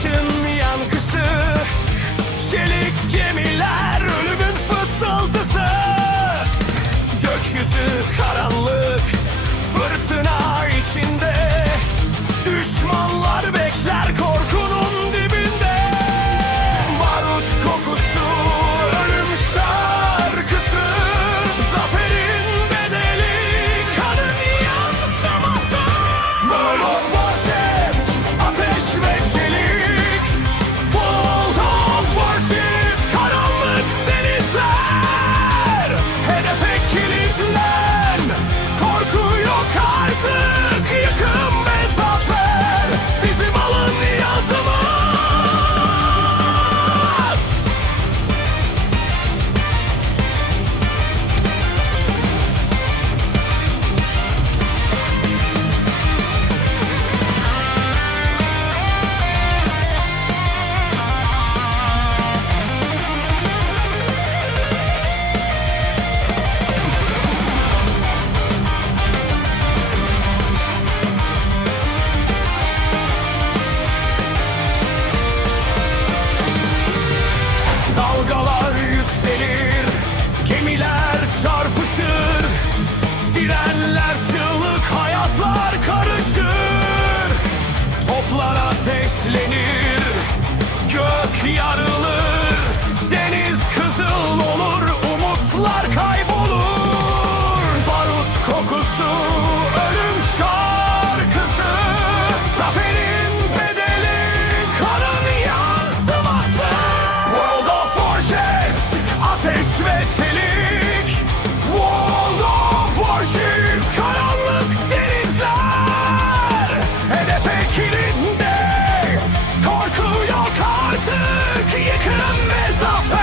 passion the.